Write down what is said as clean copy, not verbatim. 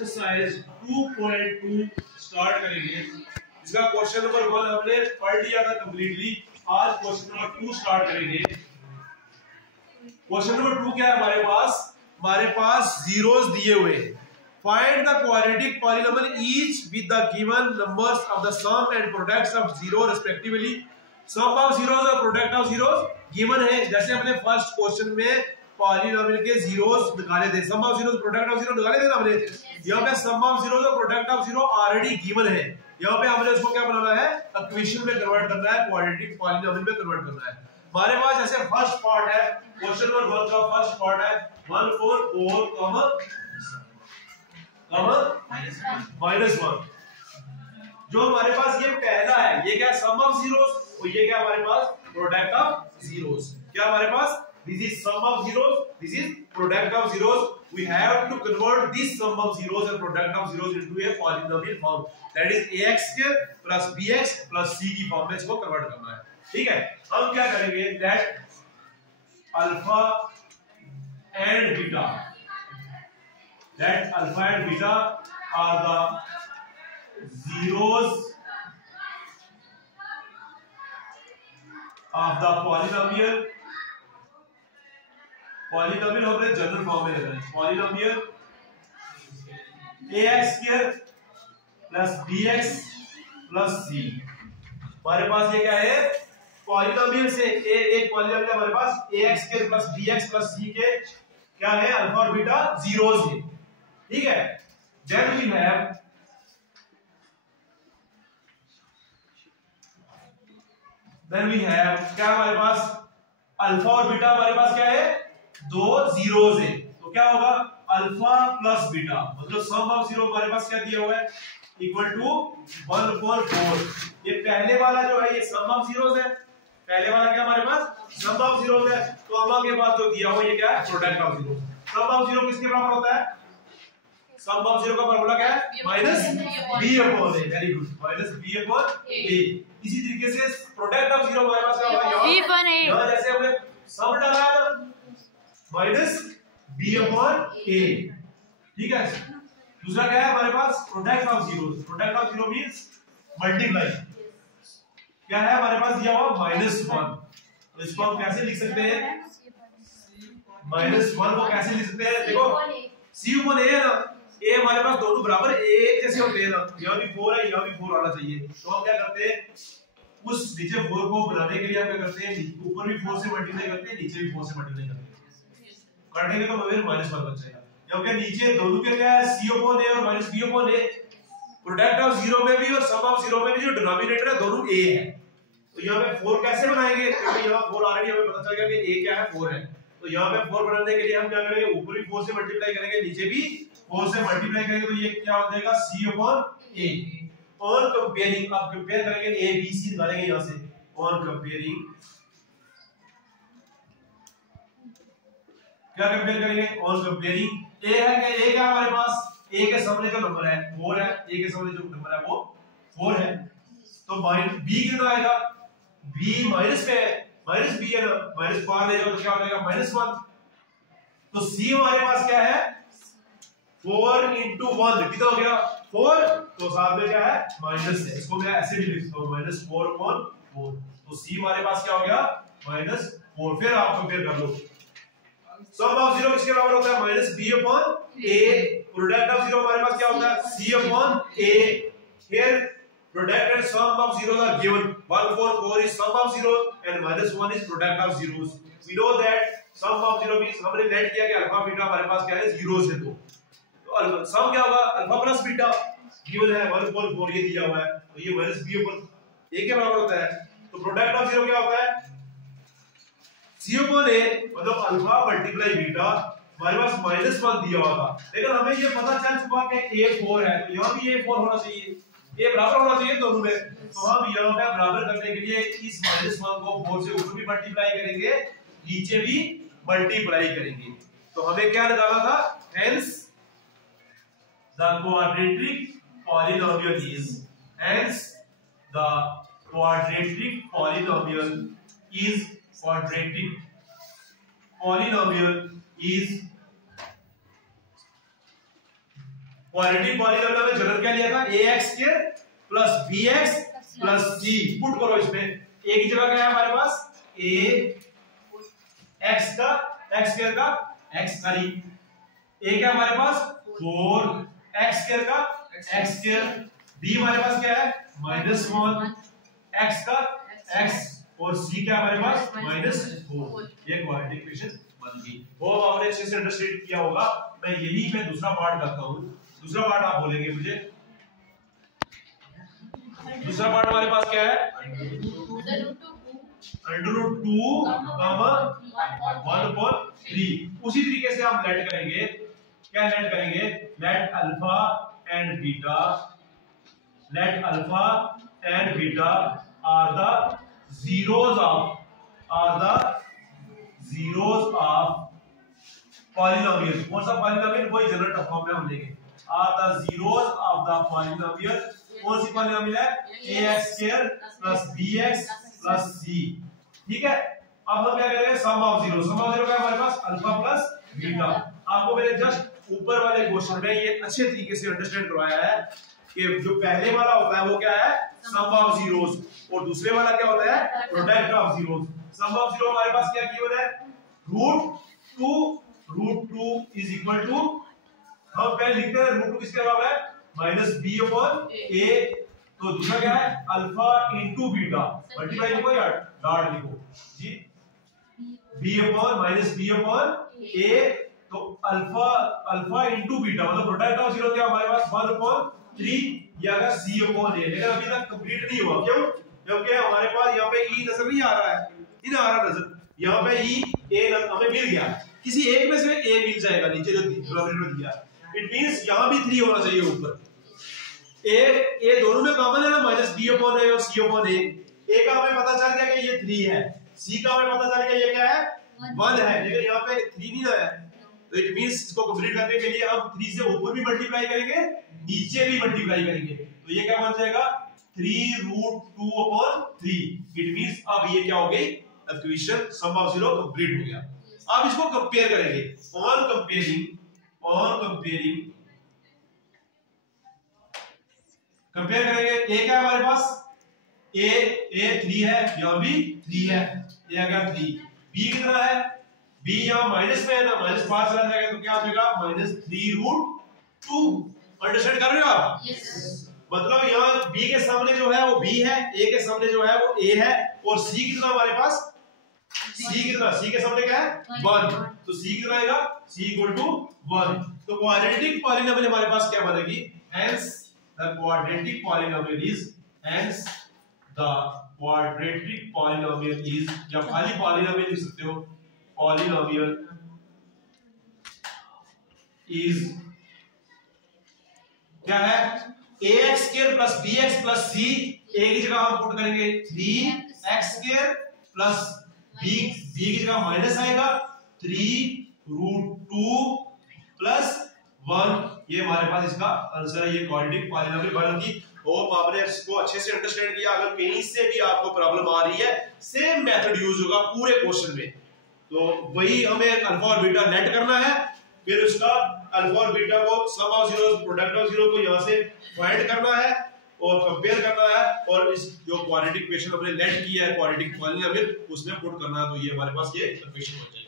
Exercise 2.2 start करेंगे। इसका question number 1 हमने पढ़ लिया था कंप्लीटली। आज क्वेश्चन नंबर 2 स्टार्ट करेंगे। क्वेश्चन नंबर 2 क्या है हमारे पास जीरोस दिए हुए हैं। Find the quadratic polynomial each with the given numbers of the sum and products of zero respectively. Sum of zeros और प्रोडक्ट ऑफ जीरोस गिवन है। जैसे हमने फर्स्ट क्वेश्चन में पॉलीनोमियल के जीरोस निकाले थे, sum of zeros product of zero निकाले थे ना हमने। यहाँ पे सम ऑफ जीरोस और product of zero already given है। यहाँ पे हमने इसको क्या बनाना है, इक्वेशन में कन्वर्ट करना है, क्वाड्रेटिक पॉलीनोमियल में कन्वर्ट करना है। हमारे पास जैसे फर्स्ट पार्ट है, क्वेश्चन नंबर 1 का फर्स्ट पार्ट है 1 4 4 -1। जो हमारे पास ये पहला है, ये क्या सम ऑफ जीरोस और ये क्या हमारे पास प्रोडक्ट ऑफ जीरोस। क्या हमारे पास this is sum of zeros, this is product of zeros. We have to convert this sum of zeros and product of zeros into a polynomial form, that is ax square plus bx plus c की form में इसको convert करना है। ठीक है, हम क्या करेंगे, that alpha and beta are the zeros of the polynomial हमने जनरल फॉर्म में लेना है। Polynomial ax square plus bx plus c। हमारे पास ये क्या है, पॉलीनोमियल से एक पॉलीनोमियल हमारे पास ax square plus bx plus c के क्या है, अल्फा और बीटा जीरोस है। ठीक है, देन वी हैव क्या हमारे पास अल्फा और बीटा, हमारे पास क्या है, दो जीरोस है। तो क्या होगा, अल्फा प्लस बीटा, मतलब सम ऑफ जीरो हमारे पास क्या दिया हुआ है, इक्वल टू 1/4। ये पहले वाला जो है ये सम ऑफ जीरोस है। पहले वाला क्या हमारे पास सम ऑफ जीरोस है। तो अल्लाह के बाद जो दिया हुआ ये क्या है, product of zero. Sum of zero किसके बराबर होता है, सम ऑफ जीरो का फॉर्मूला क्या है, minus b upon a। Very good, minus b upon a। इसी तरीके से प्रोडक्ट ऑफ जीरो हमारे पास क्या होगा, यहां जैसे हमने सम डाला है माइनस b अपॉन a। ठीक है, दूसरा क्या है हमारे पास, product of zero. Product of zero means multiply. क्या है हमारे पास दिया हुआ, -1। तो इसको हम कैसे लिख सकते हैं, -1 को कैसे लिख सकते हैं, देखो c upon a है ना, a हमारे पास दोनों बराबर एक जैसे होते हैं ना, यहाँ भी 4 है, यहाँ भी 4 आना चाहिए। तो हम क्या करते हैं, उस नीचे 4 को बनाने के लिए हम क्या करते हैं, ऊपर भी 4 से मल्टीप्लाई करते हैं, नीचे भी 4 से मल्टीप्लाई करते हैं। काटेंगे तो हमें -1 बच जाएगा, क्योंकि नीचे दोनों के क्या है, c upon a और -b upon a। Product of zero में भी और सम ऑफ जीरो में भी जो डिनोमिनेटर है दोनों a है। तो यहाँ पे 4 कैसे बनाएंगे, क्योंकि यहाँ 4 ऑलरेडी हमें पता चल गया कि a क्या है, 4 है। तो यहाँ पे 4 बनाने के लिए हम क्या करेंगे, ऊपर भी 4 से मल्टीप्लाई करेंगे, नीचे भी 4 से मल्टीप्लाई करेंगे। तो ये क्या हो जाएगा, c upon a। On comparing, अब कंपेयर करेंगे a b c निकालेंगे यहाँ से। ऑन कंपेयरिंग क्या कंपेयर करेंगे, ऑन कंपेयरिंग a है क्या, a क्या हमारे पास, a के सामने जो नंबर है 4 है, a के सामने जो नंबर है वो 4 है। तो b कितना आएगा, b माइनस में है, माइनस b है ना, माइनस 5 ले जाओ तो क्या हो जाएगा, -1। तो c हमारे पास क्या है, 4 into 1 कितना हो गया, 4। तो साथ में क्या है, माइनस है, इसको मैं ऐसे भी लिख सकता हूं, -4/4। तो c हमारे पास क्या हो गया, -4। फिर आप कंपेयर कर लो, सम ऑफ जीरो किसके बराबर होता है, -b upon a। Product of zero हमारे पास क्या होता है, c upon a। Here product and sum of zeros are given, 1 4 4 is sum of zeros and -1 is product of zeros। We know that sum of zero means हमने late किया कि alpha beta हमारे पास क्या है, जीरोस है। तो सम क्या होगा, अल्फा प्लस बीटा गिवन है 1 4 4 ये दिया हुआ है। तो ये -b upon a के बराबर होता है। तो प्रोडक्ट ऑफ जीरो क्या होता है, c upon a, मतलब अल्फा मल्टीप्लाई बीटा। हमारे पास -1 दिया हुआ था, लेकिन हमें ये पता चल चुका कि a 4 है, तो यहाँ भी a 4 होना चाहिए, a बराबर होना चाहिए दोनों में। तो हम यहाँ पे बराबर करने के लिए इस -1 को 4 से ऊपर भी मल्टीप्लाई करेंगे, नीचे भी मल्टीप्लाई करेंगे। तो हमें क्या निकाला था, hence the quadratic polynomial is, hence the quadratic polynomial is, quadratic polynomial is quadratic polynomial में जनरल क्या लिया था, ax square plus bx plus c। Put करो इसमें, a की जगह क्या है हमारे पास, a x का x स्क्वायर का x करी, a क्या हमारे पास 4 x स्क्वायर का x स्क्वायर, b हमारे पास क्या है -1 x का x और c क्या हमारे पास -4। ये क्वाड्रेटिक इक्वेशन बन गई। वो आपने अच्छे से अंडरस्टैंड किया होगा। मैं यही पे दूसरा पार्ट करता हूं। दूसरा पार्ट आप बोलेंगे मुझे, दूसरा पार्ट हमारे पास क्या है, √2 1/3। उसी तरीके से हम लेट करेंगे, क्या लेट करेंगे, let alpha and beta, let alpha and beta are the zeros of polynomial। कौन सा पॉलिनोमियल, वही जनरल टर्म फॉर्म में हम लेंगे, are the zeros of the polynomial। कौन सी पॉलिनोमियल है, ax square plus bx plus c। ठीक है, अब हम क्या करेंगे, sum of zero. Sum of zero का हमारे पास अल्फा प्लस बीटा। आपको मैंने जस्ट ऊपर वाले क्वेश्चन में ये अच्छे तरीके से अंडरस्टैंड करवाया है कि जो पहले वाला होता है वो क्या है, सम ऑफ जीरोस, और दूसरे वाला क्या होता है, product of zeros. Sum of zero हमारे पास क्या गिवन है, √2 इज इक्वल टू, हम पहले लिखते हैं √2 किसके बराबर है, -b/a। तो दूसरा क्या है, अल्फा इंटू बीटा, मल्टीप्लाई लिखो या डॉट लिखो जी, b/-b/a। तो अल्फा इंटू बीटा मतलब प्रोडक्ट ऑफ जीरो क्या हमारे पास 1/3 या c/a। लेकिन अभी तक कंप्लीट नहीं हुआ, क्यों, क्योंकि हमारे पास यहाँ पे e नजर नहीं आ रहा है, नहीं आ रहा नजर, यहाँ पे e a हमें मिल गया, किसी एक में से a मिल जाएगा नीचे जो डिनोमिनेटर दिया। इट मींस यहाँ भी 3 होना चाहिए ऊपर। a दोनों में कॉमन है ना, -b/a और c/a। a का हमें पता चल गया कि ये 3 है, c का हमें पता चल गया ये क्या है 1 है, लेकिन यहाँ पे 3 नहीं है। तो इट मींस इसको कंप्लीट करने के लिए हम 3 से ऊपर भी मल्टीप्लाई करेंगे, नीचे भी मल्टीप्लाई करेंगे। तो ये क्या बन जाएगा, 3√2/3। इट मींस अब ये क्या हो गई, equation some of zero complete हो गया। अब इसको कंपेयर करेंगे, ऑन कंपेयरिंग करेंगे। a क्या है हमारे पास, a 3 है, यहां भी 3 है, ये आ गया 3। b कितना है, b यहां माइनस में है ना, -5 चला जाएगा तो क्या आ जाएगा -3√2। अंडरस्टैंड कर रहे हो आप, मतलब यहाँ b के सामने जो है वो b है, a के सामने जो है वो a है, और c कितना हमारे पास, c कितना, c के सामने क्या है 1, तो c कितना आएगा, c = 1। तो क्वाड्रेटिक पॉलीनोमियल हमारे पास क्या बनेगी, hence the quadratic polynomial is, या खाली पॉलीनोमियल लिख सकते हो, पॉलीनोमियल इज क्या है, ax square plus bx plus c। a की जगह हम पुट करेंगे 3x स्क्वायर प्लस b की जगह माइनस आएगा 3√2 प्लस 1। ये हमारे पास इसका आंसर है, ये क्वाड्रेटिक पॉलीनोमियल बनेगी। और आपने इसको अच्छे से अंडरस्टैंड किया। अगर कहीं से भी आपको प्रॉब्लम आ रही है, सेम मेथड यूज होगा पूरे क्वेश्चन में। तो वही हमें अल्फा और बीटा लेट करना है, फिर उसका अल्फा और बीटा को sum of zero, product of zero को यहां से फाइंड करना है और कंपेयर करना है, और इस जो क्वाड्रेटिक इक्वेशन हमने लेट किया है क्वाड्रेटिक पॉलीनोमियल, उसमें पुट करना है। तो ये हमारे पास ये इक्वेशन हो जाएगी।